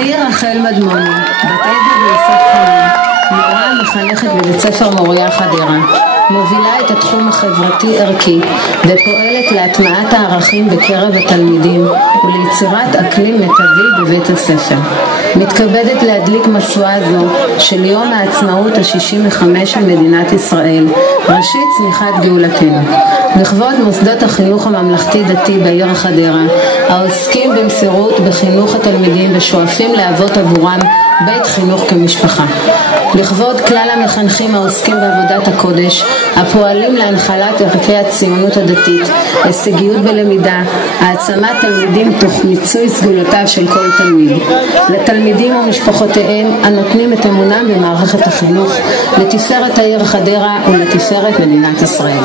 אני רחל מדמוני, בת עדה ויוסף חיים, מורה מחנכת בבית ספר מוריה חדרה, מובילה את התחום החברתי-ערכי ופועלת להטמעת הערכים בקרב התלמידים וליצירת אקלים מיטבי בבית הספר. מתכבדת להדליק משואה זו של יום העצמאות ה-65 של מדינת ישראל, ראשית צמיחת גאולתנו. לכבוד מוסדות החינוך הממלכתי-דתי בעיר חדרה, העוסקים במסירות בחינוך התלמידים ושואפים להוות עבורם בית חינוך כמשפחה. לכבוד כלל המחנכים העוסקים בעבודת הקודש, הפועלים להנחלת ערכי הציונות הדתית, הישגיות בלמידה, העצמת תלמידים תוך מיצוי סגולותיו של כל תלמיד. לתלמידים ומשפחותיהם הנותנים את אמונם במערכת החינוך, לתפארת העיר חדרה ולתפארת מדינת ישראל.